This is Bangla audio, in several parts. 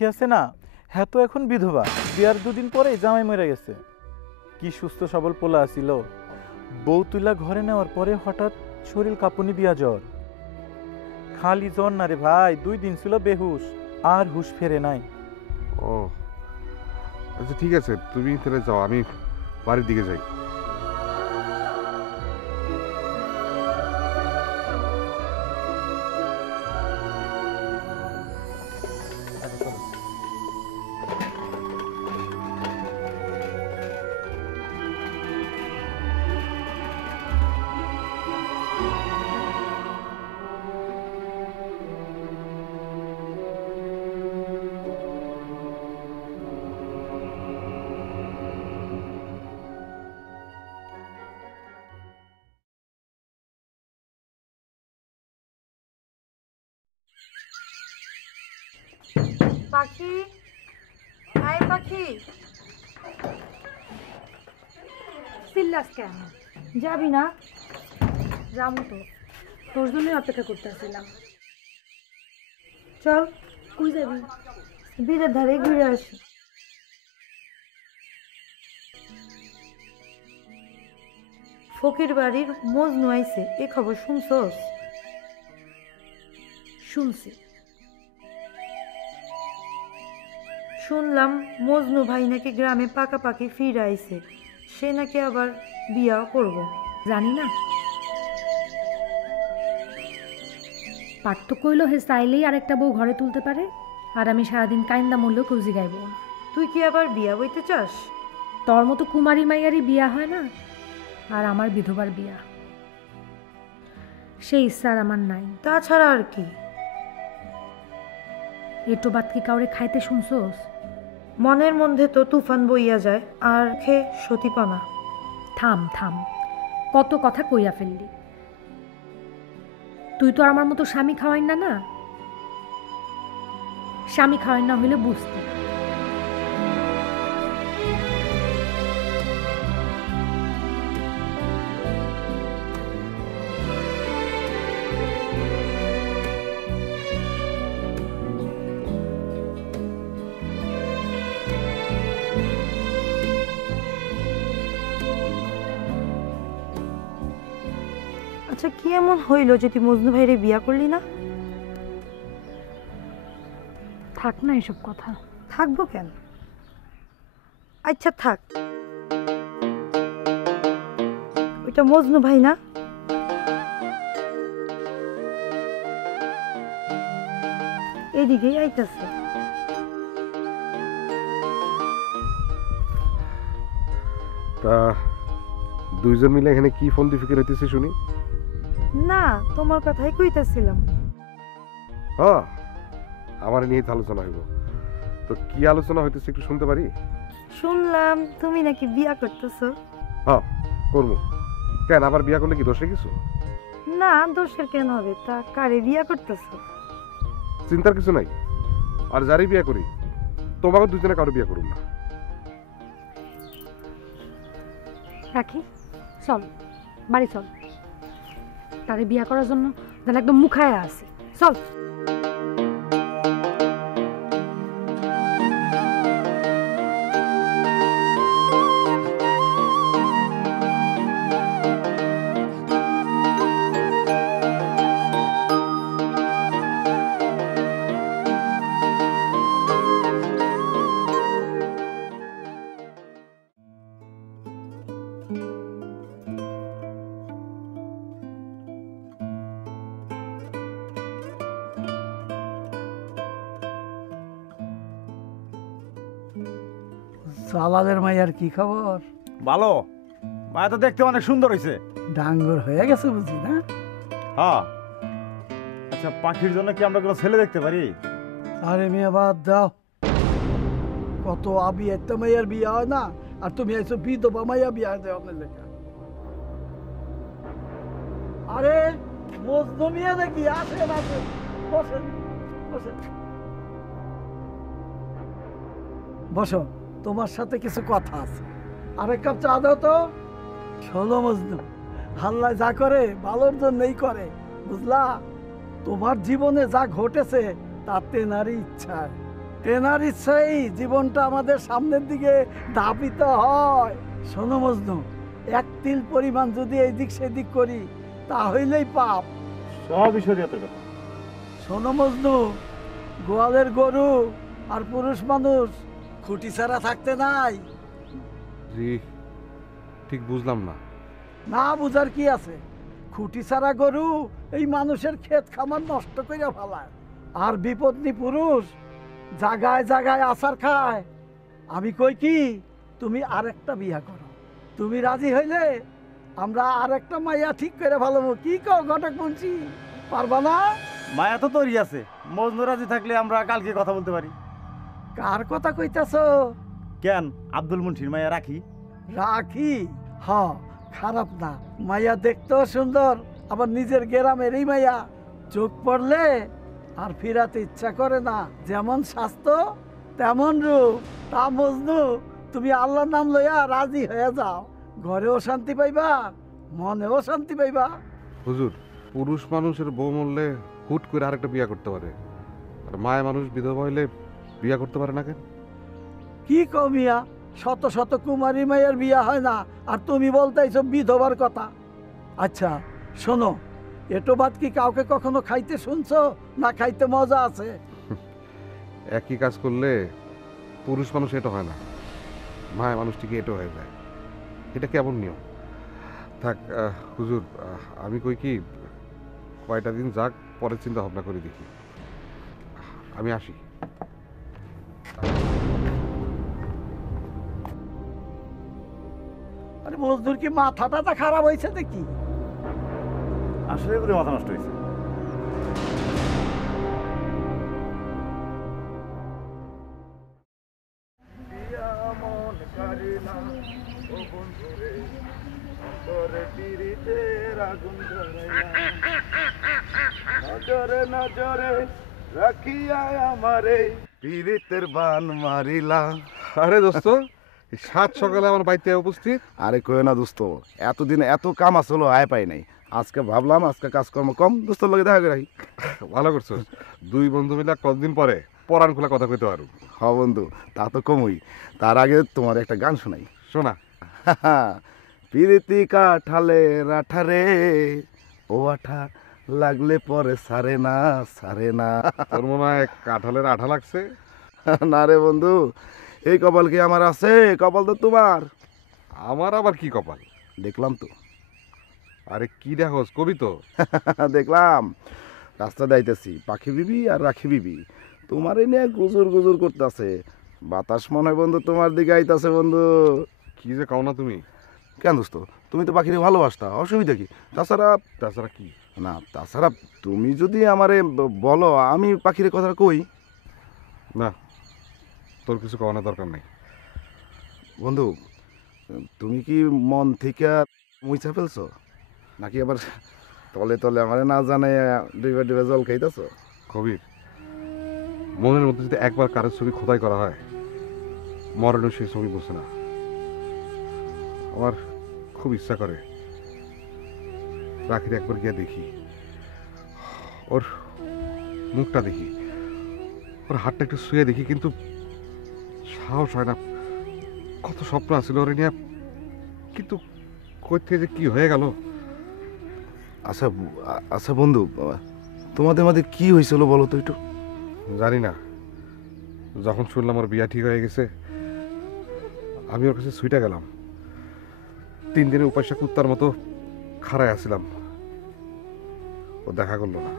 পাখি আছে না, হ্যাঁ তো এখন বিধবা, বিয়ার দুদিন পরে জামাই মরে গেছে। কি সুস্থ সবল পোলা আসিল, বউ তুলা ঘরে নেওয়ার পরে হঠাৎ শরীর কাঁপুনি দিয়া জ্বর। খালি জ্বর না রে ভাই, 2 দিন ছিল বেহুশ, আর হুশ ফেরে নাই। ও আচ্ছা ঠিক আছে, তুমি তাহলে যাও, আমি বাড়ির দিকে যাই। পাখি, আয় পাখি। চিল্লাস কেন? যাবি না? যাবো তো, তোর জন্যই অপেক্ষা করতেছিলাম। চল, কই যাবি? বিলের ধারে ঘুরে আসি। ফকির বাড়ির মজনু আইছে, এ খবর শুনছস? শুনছি। শুনলাম মজনু ভাই নাকি গ্রামে পাকাপাকি ফিরে আইছে, সে নাকি আবার বিয়া করব। জানি না, পার্থ কইল হে চাইলেই আরেকটা বউ ঘরে তুলতে পারে, আর আমি সারাদিন কাইন্দা মূল্য কুজি গাইব। তুই কি আবার বিয়া বইতে চাস? তোর মতো কুমারী মাইয়ারই বিয়া হয় না, আর আমার বিধবার বিয়া, সেই ইচ্ছা আর আমার নাই। তাছাড়া আর কি? এটো বাদ কি কাউরে খাইতে শুনছোস? মনের মধ্যে তো তুফান বইয়া যায়, আর খে সতীপনা। থাম থাম, কত কথা কইয়া ফেললি। তুই তো আর আমার মতো স্বামী খাওয়াই না, না স্বামী খাওয়াই না হইলে বুঝতে। আচ্ছা কি এমন হইল যে তুই মজনু ভাইরে বিয়া করলি না? থাক না এসব কথা। থাকবো কেন? আচ্ছা থাক, ওইটা মজনু ভাই না? এদিকেই আইতাছে। তা দুইজন মিলে এখানে কি ফোন দিয়ে ফিকির হইতেছে শুনি? না, তোমার কথাই কইতাছিলাম। হ্যাঁ, আমার নিয়ে তো আলোচনা হইব। তো কি আলোচনা হইতেছে একটু শুনতে পারি? শুনলাম তুমি নাকি বিয়া করতেছো। হ্যাঁ করবো। কেন, আবার বিয়া করলে কি দোষে কিছু? না, দোষের কেন হবে? তা কারে বিয়া করতেছো? চিন্তার কিছু নাই, আর যারই বিয়া করি তোমাকে দুজনে কারো বিয়া করুন না। রাখি, চল বাড়ি চল, তারে বিয়া করার জন্য যেন একদম মুখায় আছে। চল। জালালের মাইয়ার কি খবর? ভালো, মায়া তো দেখতে অনেক সুন্দর হয়েছে। ডাঙ্গর হয়ে গেছে বুঝি না? হ্যাঁ। আচ্ছা, পাখির জন্য কি আমরা কোনো ছেলে দেখতে পারি? আরে মেয়ে বাদ দাও, কত আবি একটা মাইয়ার বিয়া হয় না, আর তুমি আইছো বিধবা মাইয়া বিয়া দেওয়ার লেখা। আরে মজনু মিয়া নাকি? আসেন আসেন, বসেন বসেন, বসো, তোমার সাথে কিছু কথা আছে। আরেক কাপ চা দাও তো। শোনো মজনু, আল্লাহ যা করে ভালোর জন্যই করে, বুঝলা? তোমার জীবনে যা ঘটেছে তাতে নারী ইচ্ছায়, তেনার ইচ্ছাই জীবনটা আমাদের সামনের দিকে ধাবিত হয়। শোনো মজনু, এক তিল পরিমাণ যদি এইদিক সেদিক করি তাহলেই পাপ। সবই শরীয়তের কথা। শোনো মজনু, গোয়ালের গরু আর পুরুষ মানুষ খুঁটি ছাড়া থাকতে নাই। জি, ঠিক বুঝলাম না। না বুঝার কি আছে? খুঁটি ছাড়া গরু এই মানুষের ক্ষেত খামার নষ্ট করে ফেলায়, আর বিপত্তি পুরুষ জাগায় জাগায় আছার খায়। আমি কই কি, তুমি আরেকটা বিয়া করো। তুমি রাজি হইলে আমরা আরেকটা মাইয়া ঠিক করে ফেলবো। কি কও ঘটক মুন্সি, পারবা না? মায়া তো তৈরি আছে, মজনু রাজি থাকলে আমরা কালকে কথা বলতে পারি। কার কথা কইতাছ? কেন, আব্দুল মুন্সির মায়া রাখি। রাখি? হ, খারাপ না। মাইয়া দেখতেও সুন্দর, আবার নিজের গ্রামেরই মাইয়া। চোখ পড়লে আর ফিরাতে ইচ্ছা করে না। যেমন স্বাস্থ্য তেমন রূপ। তা মজনু, তুমি আল্লাহর নাম লইয়া রাজি হয়ে যাও। ঘরেও শান্তি পাইবা, মনেও শান্তি পাইবা। হুজুর, পুরুষ মানুষের বউ মরলে হুট করে আরেকটা বিয়া করতে পারে, আর মায়া মানুষ বিধবা হইলে বিয়া করতে পারে না কেন? কি কও মিয়া, শত শত কুমারী মাইয়ের বিয়া হয় না, আর তুমি বলতেইছো বিধবার কথা। আচ্ছা শোনো, এটো ভাত কি কাউকে কখনো খাইতে শুনছো? না খাইতে মজা আছে? একই কাজ করলে পুরুষ মানুষ এটা হয় না, মায়া মানুষ ঠিকই এটা হয়ে যায়। এটা কেমন নিয়ম? থাক হুজুর, আমি কই কি, কয়টা দিন যাক, পরে চিন্তা ভাবনা করে দেখি। আমি আসি। আরে মজদুর কি মাথা টাথা খারাপ হয়েছে নাকি? আসলে করে মাথা নষ্ট হয়েছে। নজরে নজরে রাখিয়া আমারে পীড়িতের বান মারিলা। আরে দোস্ত, এই সাত সকালে আমার বাড়িতে উপস্থিত। আরে কই না দোস্ত, এতদিন এত কাম আসলো আয় পাই নাই। আজকে ভাবলাম আজকে কাজকর্ম কম, দোস্তর লগে দেখা করে রাখি। ভালো করছো, দুই বন্ধু মিলে কতদিন পরে পরাণ খোলা কথা কইতে পারো। হ বন্ধু, তা তো কমই। তার আগে তোমার একটা গান শোনাই। শোনা। পীড়িতি কাঠালে রাঠারে, ও আঠা লাগলে পরে সারে না, সারে না। তোর মনে হয় কাঁঠালের আঠা লাগছে। না রে বন্ধু, এই কপাল কি আমার আছে? কপাল তো তোমার। আমার আবার কি কপাল? দেখলাম তো। আরে কি দেখোস, কবি তো। দেখলাম রাস্তা যাইতেছি, পাখি বিবি আর রাখি বিবি তোমার এই নিয়ে গুজুর গুজুর করতেছে। বাতাস মনে হয় বন্ধু তোমার দিকে আইতাছে বন্ধু। কি যে কও না তুমি। কেন দোস্ত, তুমি তো পাখিরে ভালোবাসতা, অসুবিধা কি? তাছাড়া কি? না, তাছাড়া তুমি যদি আমারে বলো, আমি পাখিরে কথা কই। না, তোর কিছু কওয়ানোর দরকার নেই বন্ধু। তুমি কি মন থেকে মুইছা ফেলছো, নাকি আবার তলে তলে আমারে না জানে ডুবে ডুবে জল খাইতেছো? কবির, মনের মধ্যে যদি একবার কারোর ছবি খোদাই করা হয়, মরণেও সেই ছবি বসে না। আমার খুব ইচ্ছা করে রাখির একবার গিয়ে দেখি, ওর মুখটা দেখি, ওর হাতটা একটু শুয়ে দেখি, কিন্তু সাহস হয় না। কত স্বপ্ন আছিল ওরে নিয়ে, কিন্তু কই থেকে যে কি হয়ে গেল। আচ্ছা আচ্ছা বন্ধু, তোমাদের মধ্যে কি হয়েছিল বলো তো একটু। জানি না, যখন শুনলাম ওর বিয়া ঠিক হয়ে গেছে, আমি ওর কাছে ছুটে গেলাম। 3 দিনে উপাসা কুত্তার মতো খাড়ায় আসছিলাম, ও দেখা করলো না।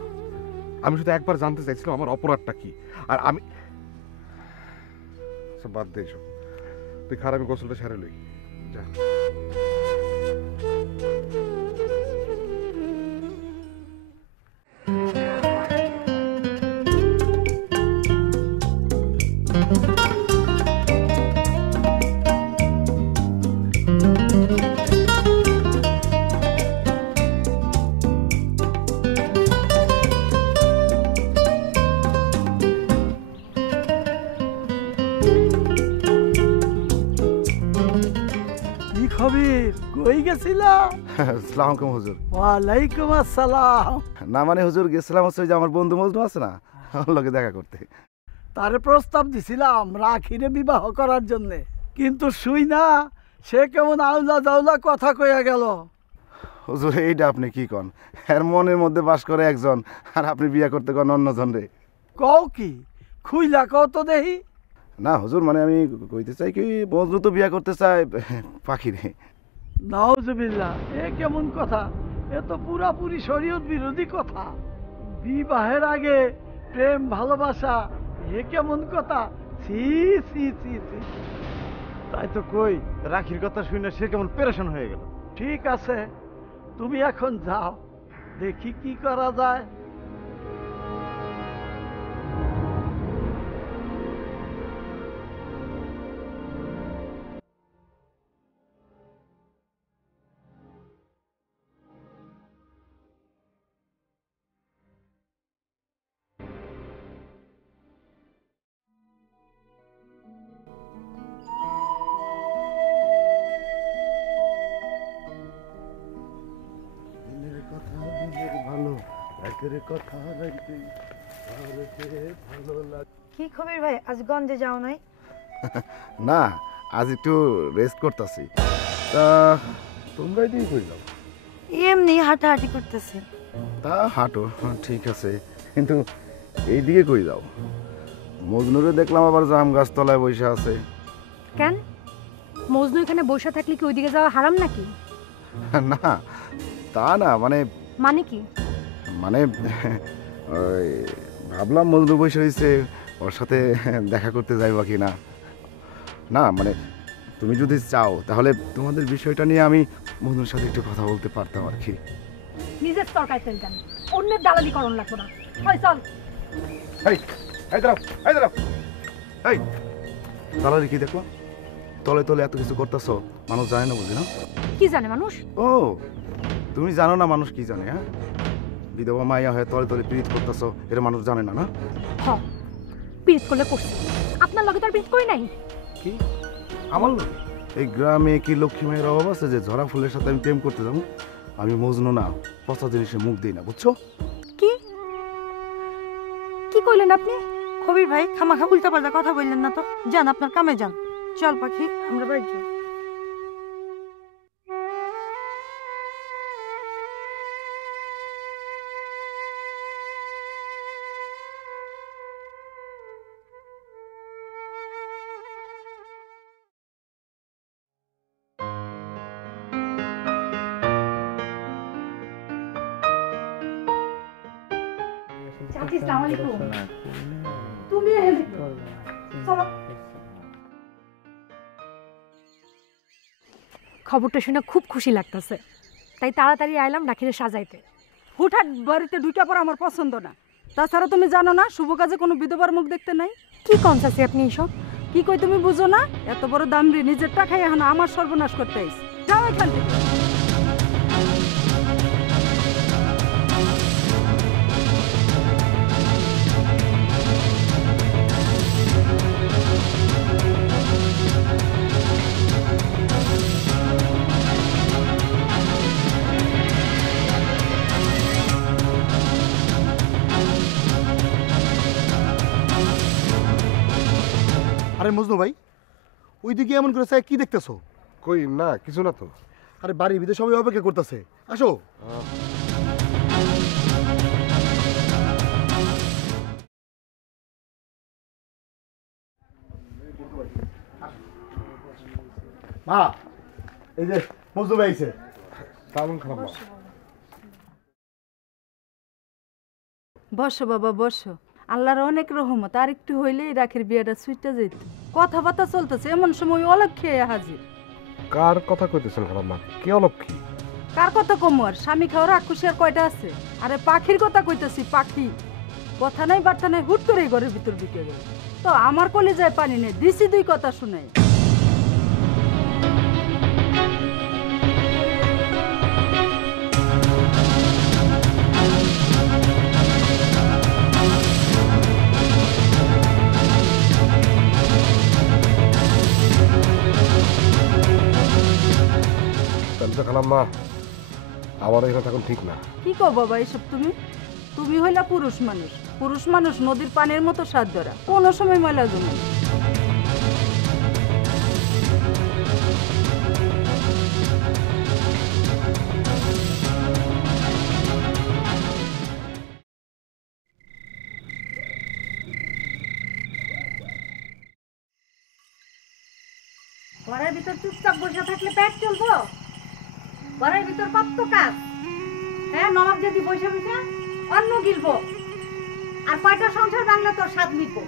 আমি শুধু একবার জানতে চাইছিলাম আমার অপরাধটা কি। আর আমি আচ্ছা, বাদ দে এসব, তুই খারাপ, আমি গোসলটা সেরে লই। যা। কি খবর, কই গেছিলা? আসসালামু আলাইকুম হুজুর। ওয়ালাইকুম আসসালাম। না মানে হুজুর, গেছিলাম হচ্ছে ওই যে আমার বন্ধু মজনু আছে না, ওর লগে দেখা করতে। তারে প্রস্তাব দিছিলাম রাখিরে বিবাহ করার জন্যে, কিন্তু শুই না সে কেমন আউলা জাউলা কথা কইয়া গেল। হুজুর এইটা আপনি কি কন? এর মনের মধ্যে বাস করে একজন, আর আপনি বিয়া করতে কন অন্যজন রে। কও কি? খুইলা কও তো দেহি। না হুজুর, মানে আমি কইতে চাই কি, মজনু তো বিয়া করতে চায় পাখি রে। নাউজুবিল্লাহ, এ কেমন কথা? এ তো পুরাপুরি শরীয়ত বিরোধী কথা। বিবাহের আগে প্রেম ভালোবাসা, এ কেমন কথা? ছি ছি ছি ছি। তাই তো কই, রাখির কথা শুনে সে কেমন পেরেশান হয়ে গেল। ঠিক আছে, তুমি এখন যাও, দেখি কি করা যায়। দিনের কথা দিনের ভালো, রাতের কথা রাইতে ভালো লাগে। কি খবর ভাই, আজ গঞ্জে যাও নাই? না, আজ একটু রেস্ট করতেছি। তা তোমরাই দিয়ে কই যাও? এমনি হাঁটাহাঁটি করতেছি। তা হাঁটো, ঠিক আছে, কিন্তু এইদিকে কই যাও? মজনুরে দেখলাম আবার জাম গাছ তলায় বসে আছে। কেন? মজনু এখানে বসে থাকলে কি ওইদিকে যাওয়া হারাম নাকি? না তা না, মানে কি? মানে ওই ভাবলাম মজনু বসে হয়েছে, ওর সাথে দেখা করতে যাইবা কি না। না মানে তুমি যদি চাও তাহলে তোমাদের বিষয়টা নিয়ে আমি মজনুর সাথে একটু কথা বলতে পারতাম আর কি। নিজের তরকারি তেল দেন, অন্যের দালালি করণ লাগবো না। হয় চল। এই এই দাঁড়াও, এই দাঁড়াও, এই দালালি কি দেখলাম? তলে তলে এত কিছু করতেছো, মানুষ জানে না বুঝি না? কি জানে মানুষ? ও তুমি জানো না মানুষ কি জানে? হ্যাঁ, বিধবা মাইয়া হয়ে তলে তলে পীড়িত করতেছো, এটা মানুষ জানে না। না হ, পিরিত করলে করছি, আপনার লগে তার পিরিত করি নাই। কি আমার লোক? এই গ্রামে কি লক্ষ্মী মায়ের অভাব আছে যে ঝরা ফুলের সাথে আমি প্রেম করতে যাবো? আমি মজনু না, পচা জিনিসে মুখ দিই না, বুঝছো? কি কি কইলেন আপনি? খবির ভাই, খামাখা উল্টাপাল্টা কথা বললেন না তো। যান, আপনার কামে যান। চল পাখি, আমরা বাড়ি যাই। চাচি, আসসালামু আলাইকুম। তুমি এদিকে চলো। খবরটা শুনে খুব খুশি লাগতেছে, তাই তাড়াতাড়ি আইলাম রাখিরে সাজাইতে। হুটহাট বাড়িতে দুইটা পর আমার পছন্দ না। তাছাড়া তুমি জানো না শুভ কাজে কোনো বিধবার মুখ দেখতে নাই। কি কন চাচি আপনি এইসব? কি কই তুমি বুঝো না? এত বড় দামড়ি নিজের টাকায় এখন আমার সর্বনাশ করতে আইস। যাও এখান থেকে। আরে মজনু ভাই, ওইদিকে এমন করে চাই কি দেখতেছো? কই না, কিছু না তো। আরে বাড়ির ভিতরে সবাই অপেক্ষা করতেছে, আসো। মা, এই যে মজনু ভাই আইছে। তেমন খারাপ না। বসো বাবা বসো। আল্লাহর অনেক রহমত, আর একটু হইলেই রাখির বিয়েটা সুইটটা যেত। কথাবার্তা চলতেছে, এমন সময় অলক্ষে হাজির। কার কথা কইতেছেন খালাম্মা? কে অলক্ষী? কার কথা কমু আর? স্বামী খাওয়ার আকুশি আর কয়টা আছে? আরে পাখির কথা কইতেছি, পাখি। কথা নাই বার্তা নাই, হুট করে ঘরের ভিতর ঢুকে গেল। তো আমার কলিজায় পানি নেই, দিছি দুই কথা শুনাই। তাহলে তো খালাম্মা আমার এখানে থাকুন ঠিক না। কি কও বাবা এসব তুমি? তুমি হইলা পুরুষ মানুষ নদীর পানির মতো স্বাদ ধরা কোনো সময় ময়লা জমে না। ঘরের ভিতর চুপচাপ বসে থাকলে পেট চলবো? ঘরের ভিতর কত কাজ, হ্যাঁ? নবাব যদি বসে বসে অন্ন গিলবো আর কয়টা সংসার বাংলা তোর স্বাদ মিটবো।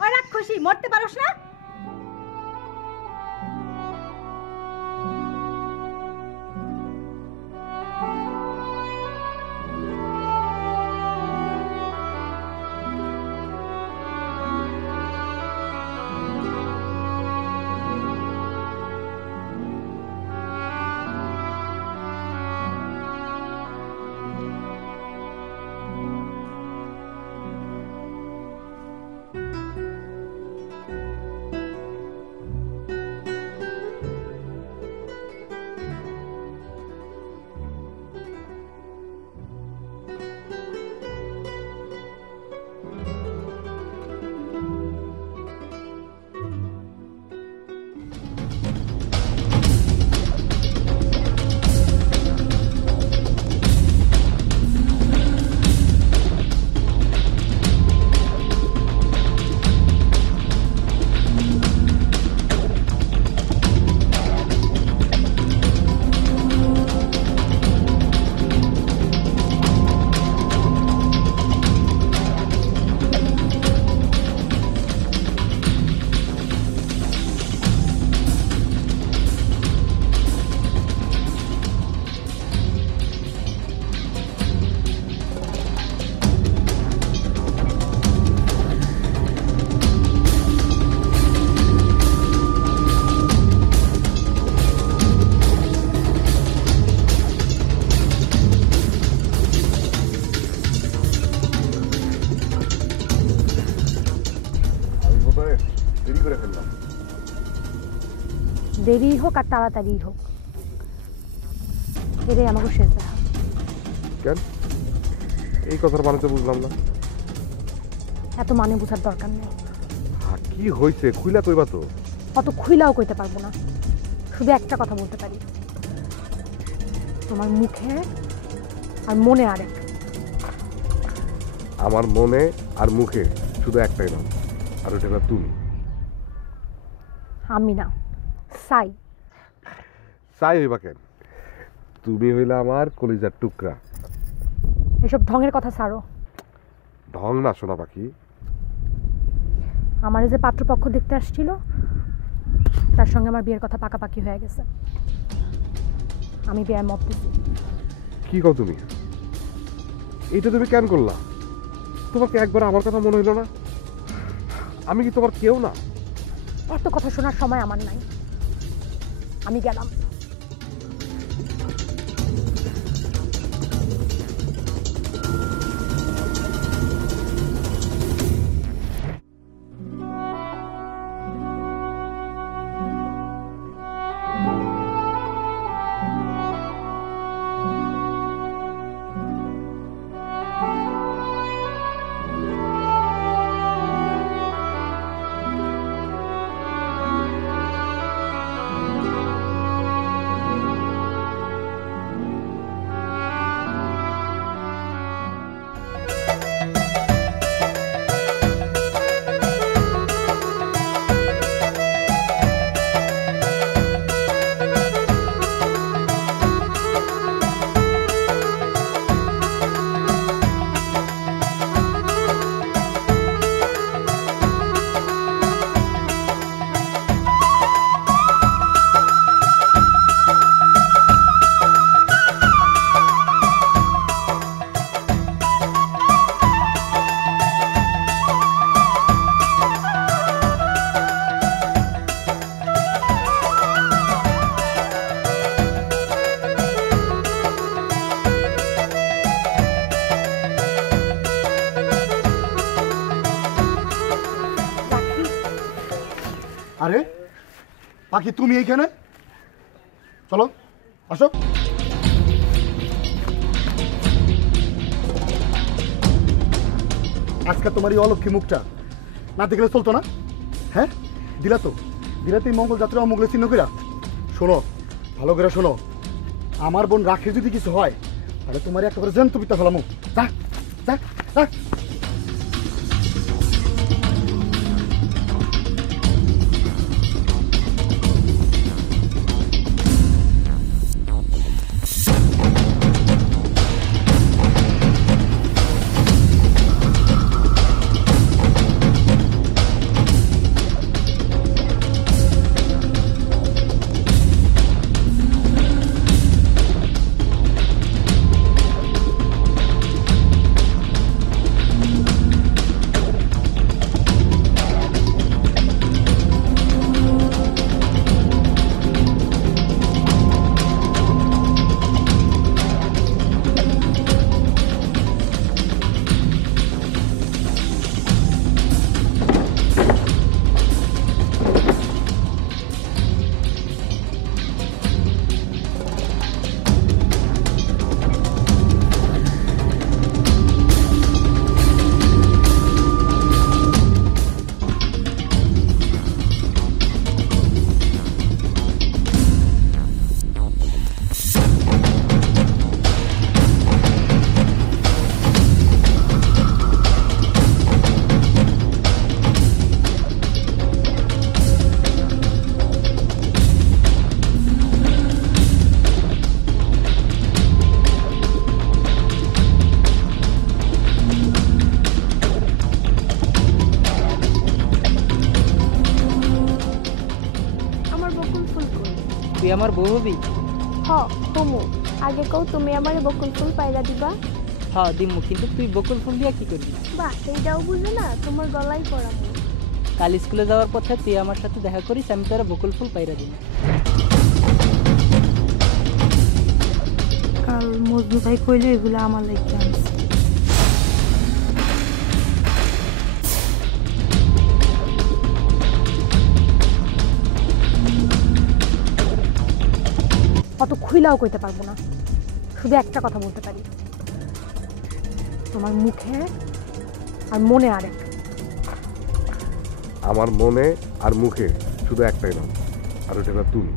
ওই রাক্ষসী, মরতে পারোস না? দেরি হোক আর তাড়াতাড়ি হোক, এটাই আমাকে শেষ দেখা। কেন এই কথার মানে তো বুঝলাম না। এত মানে বোঝার দরকার নেই। কি হয়েছে খুইলা কইবা তো? অত খুইলাও কইতে পারবো না, শুধু একটা কথা বলতে পারি, তোমার মুখে আর মনে আরেক। আমার মনে আর মুখে শুধু একটাই নাম, আর ওটা হলো তুমি। আমি না, সাই। সাই হইবা কেন? তুমি হইলা আমার কলিজার টুকরা। এসব ঢঙের কথা ছাড়ো। ঢং না শোনা পাখি। আমার যে পাত্রপক্ষ দেখতে আসছিল তার সঙ্গে আমার বিয়ের কথা পাকাপাকি হয়ে গেছে। আমি বিয়ের মত দিছি। কি কও তুমি? এইটা তুমি কেন করলা? তোমাকে একবার আমার কথা মনে হইল না? আমি কি তোমার কেউ না? এত কথা শোনার সময় আমার নাই, আমি গেলাম। আরে পাখি, তুমি এইখানে? চলো আসো। আজকে তোমার এই অলক্ষী মুখটা না দেখলে চলতো না? হ্যাঁ, দিলা তো এই মঙ্গল যাত্রা অমঙ্গলের চিহ্ন কইরা। শোনো, ভালো করে শোনো, আমার বোন রাখে যদি কিছু হয় তাহলে তোমার একটা করে জ্যান্ত পিতা ফেলামো। যা যা যা। তুই আমার বউ হবি? হ তুমু, আগে কও তুমি আমারে বকুল ফুল পাইরা দিবা? হ্যাঁ দিমু, কিন্তু তুই বকুল ফুল দিয়া কি করবি? বাহ, এইটাও বুঝে না, তোমার গলায় পরামু। কাল স্কুলে যাওয়ার পথে তুই আমার সাথে দেখা করিস, আমি তোরা বকুল ফুল পাইরা দিব। কাল মজনু ভাই কইলে এগুলো আমার লাগে আনছে। অত খুইলাও কইতে পারবো না, শুধু একটা কথা বলতে পারি, তোমার মুখে আর মনে আরেক। আমার মনে আর মুখে শুধু একটাই নাম, আর ওটা হলো তুমি।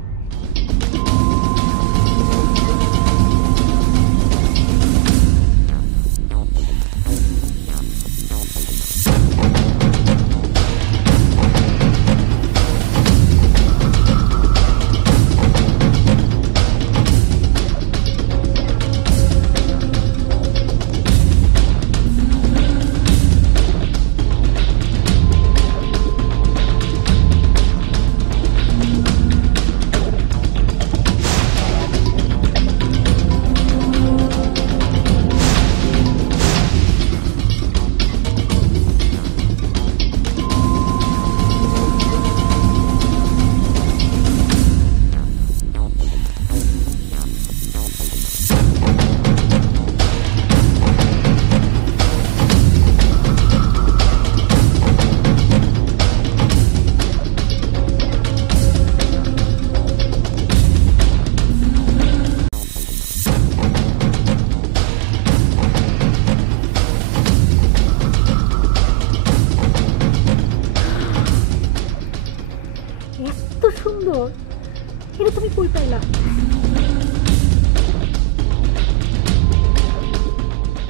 এটা তুমি কই পাইলা?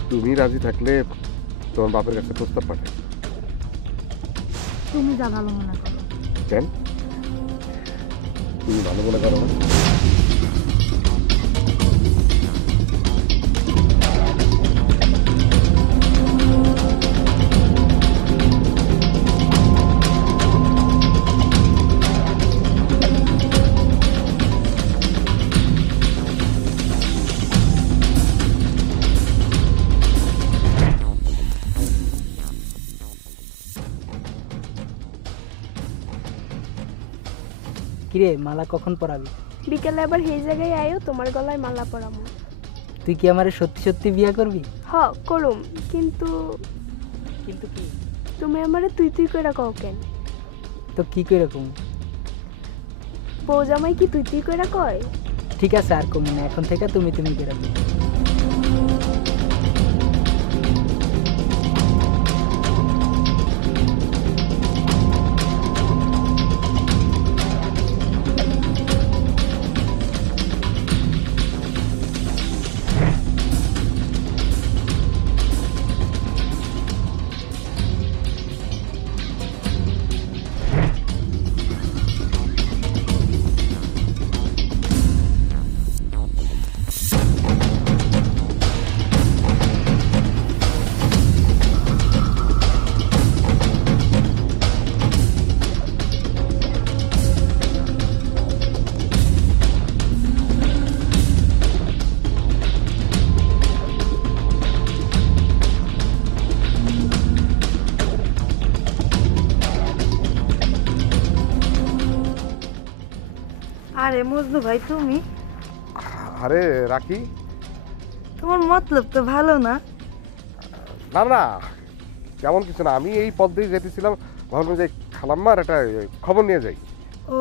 তুমি রাজি থাকলে তোমার বাপের কাছে প্রস্তাব পাঠাই। তুমি যা ভালো মনে করো। কেন তুমি ভালো মনে করো না? কিরে মালা কখন পরাবি? বিকেলে আবার এই জায়গায় আয়ো, তোমার গলায় মালা পরামু। তুই কি আমারে সত্যি সত্যি বিয়া করবি? হ করুম, কিন্তু কিন্তু কি? তুমি আমারে তুই তুই কইরা কও কেন? তো কি কইরা কম? বউ জামাই কি তুই তুই কইরা কয়? ঠিক আছে আর কম না, এখন থেকে তুমি তুমি কইরা কও। আরে মজনু ভাই তুমি? আরে রাখি, তোমার মতলব তো ভালো না। না না তেমন কিছু না, আমি এই পথ দিয়ে যেতেছিলাম, ভাবলাম যে খালাম্মার একটা খবর নিয়ে যাই। ও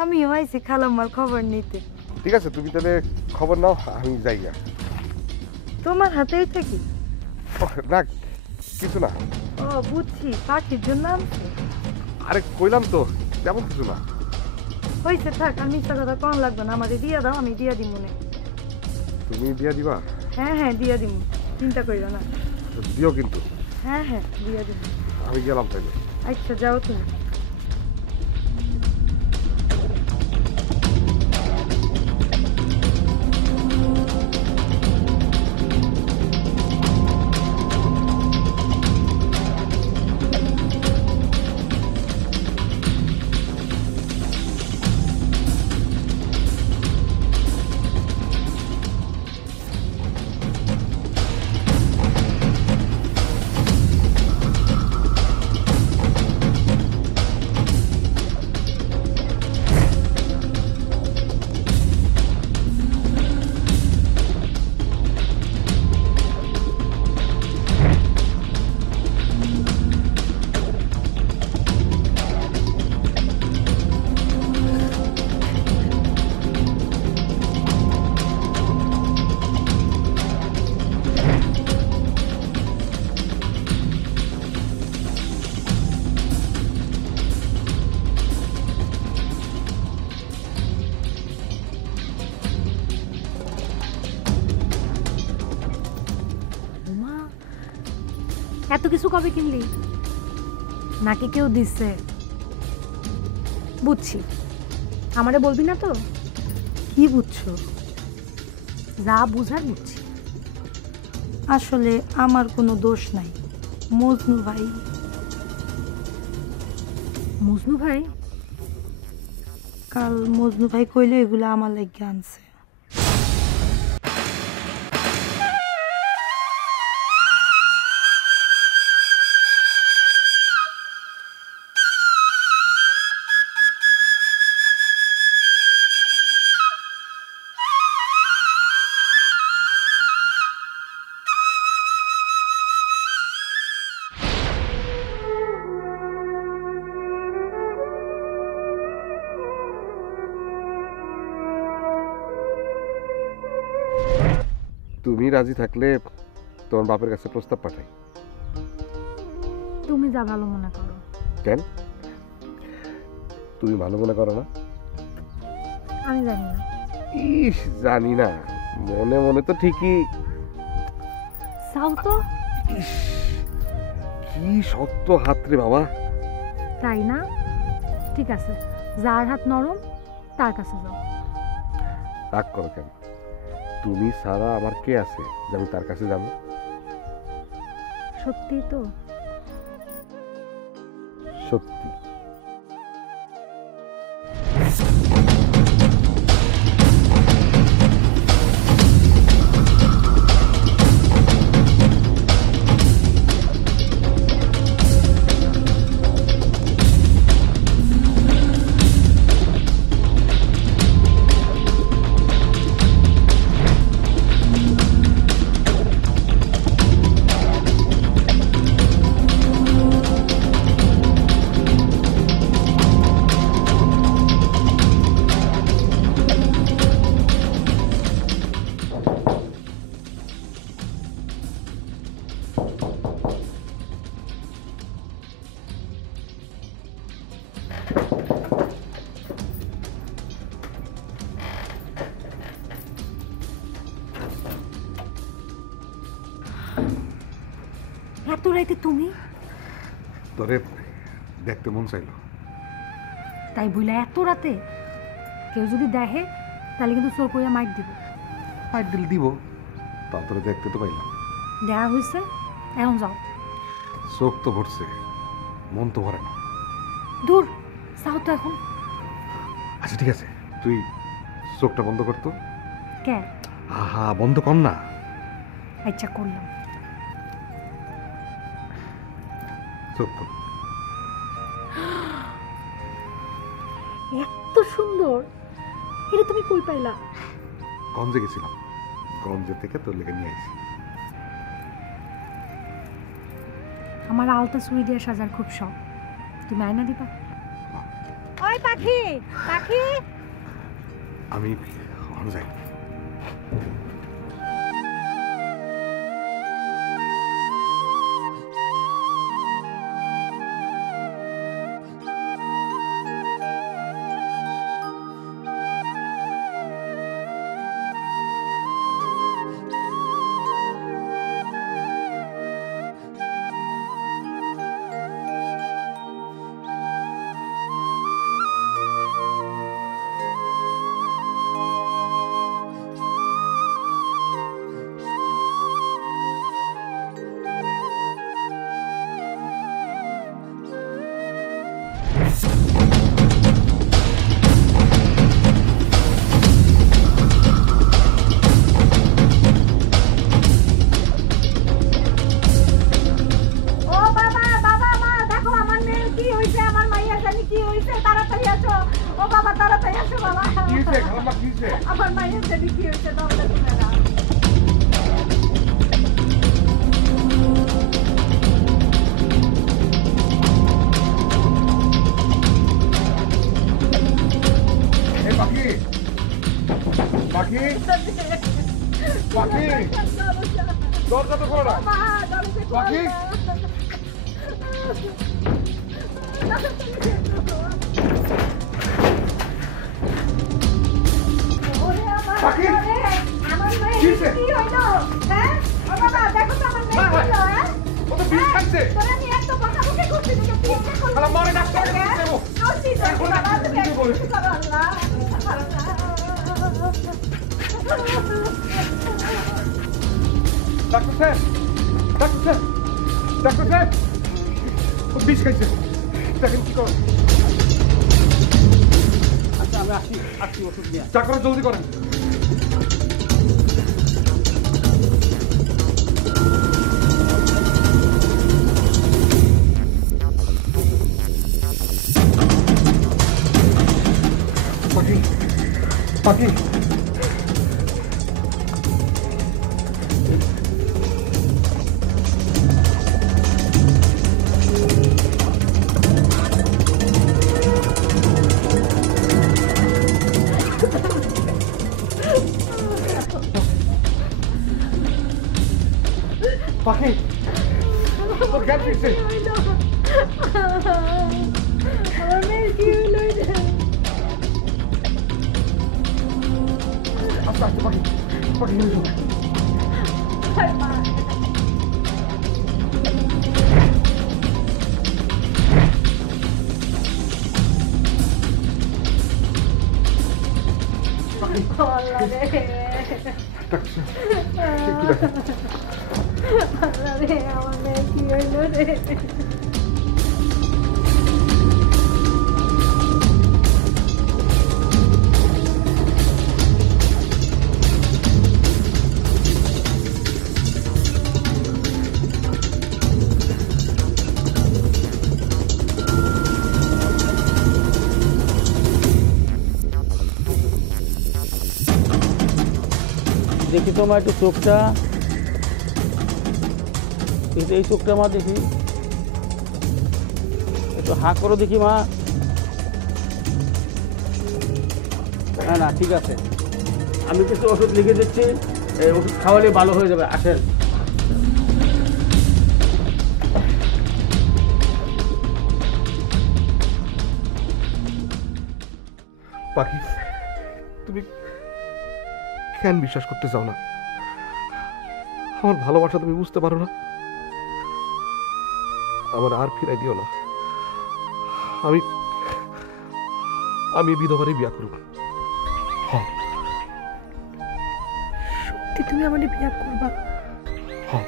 আমিও আইছি খালাম্মার খবর নিতে। ঠিক আছে, তুমি তাহলে খবর নাও, আমি যাই গা। তোমার হাতেই থাকি? না কিছু না। ও বুঝছি, পাখির জন্য আনছে। আরে কইলাম তো তেমন কিছু না। হয়েছে, থাক, আর মিথ্যা কথা কম লাগবে না, আমাদের দিয়া দাও, আমি দিয়া দিব মনে। তুমি দিয়া দিবা? হ্যাঁ হ্যাঁ দিয়া দিব, চিন্তা করিও না। দিও কিন্তু। হ্যাঁ হ্যাঁ দিয়া দিব। আমি গেলাম তাইলে। আচ্ছা যাও তুমি। এত কিছু কবে কিনলি? নাকি কেউ দিচ্ছে? বুঝছি, আমারে বলবি না তো? কি বুঝছো? যা বুঝার বুঝছি। আসলে আমার কোনো দোষ নাই, মজনু ভাই। মজনু ভাই? কাল মজনু ভাই কইলো এগুলো আমার লাগে আনছে। তুমি রাজি থাকলে তোমার বাপের কাছে প্রস্তাব পাঠাই। তুমি যা ভালো মনে করো। কেন তুমি ভালো মনে করো না? আমি জানি না। ইস, জানি না, মনে মনে তো ঠিকই। চাও তো? ইস, কি শক্ত হাত রে বাবা। তাই না? ঠিক আছে, যার হাত নরম তার কাছে যাও। রাগ করো কেন? তুমি ছাড়া আমার কে আছে যে আমি তার কাছে যাবো? সত্যি তো? সত্যি। এত রাইতে তুমি? তোরে দেখতে মন চাইলো। তাই বইলা এত রাতে? কেউ যদি দেখে তাহলে কিন্তু চোর কইয়া মাইক দিব। মাইক দিল দিব, তা তোরে দেখতে তো পাইলাম। দেয়া হয়েছে, এখন যাও। চোখ তো ভরছে, মন তো ভরে না। দূর, যাও তো এখন। আচ্ছা ঠিক আছে, তুই চোখটা বন্ধ করতো। কে? আহা, বন্ধ কর না। আচ্ছা করলাম। চোখ কর। এত সুন্দর এটা তুমি কই পাইলা? গঞ্জে গেছিলাম, গঞ্জে থেকে তোর লেগে নিয়ে আইছি। আমার আলতা চুড়ি দিয়ে সাজার খুব শখ, তুমি আয়না দিবা? ওই পাখি, পাখি আমি যাই। আমার মায়ের জানি কি হয়েছে দরজা খুলে দাও। পাখি পাখি পাখি দরজা তো খোলা। পাখি পাখি আমার মায়ের কি হইলো? হ্যাঁ ও বাবা দেখো তো আমার মেয়ে কি হলো? হ্যাঁ ও তো বিষ খাচ্ছে। তোরা নিয়ে এত বকাবকি করছিস যে তুই কি করছিস? শালা মরে ডাক্তারকে দেব। করছিস এখন বাবা তুমি কি বলিস? আল্লাহ ডাক্তার সাহেব, ডাক্তার সাহেব, ডাক্তার সাহেব, ও বিষ খাইছে, দেখেন কি করেন। আচ্ছা আমি আসছি ওষুধ নিয়ে। যা করেন জলদি করেন। পাখি পাখি পাখি তোর জ্ঞান ফিরছে। আমার মেয়ের কি হইলো? আস্তে আস্তে পাখি পাখি নিয়ে যাও। আমার মেয়ের কি হইলো রে? দেখি তো মা একটু চোখটা, এই চোখটা মা দেখি, একটু হাঁ করো দেখি মা। না না ঠিক আছে, আমি কিছু ওষুধ লিখে দিচ্ছি, এই ওষুধ খাওয়ালে ভালো হয়ে যাবে। আসেন। পাখি তুমি কেন বিশ্বাস করতে চাও না? আমার ভালোবাসা তুমি বুঝতে পারো না? আমার আর ফিরাই দিও না। আমি আমি বিধবারই বিয়া করব। সত্যি তুমি আমাদের বিয়া করবা? হ্যাঁ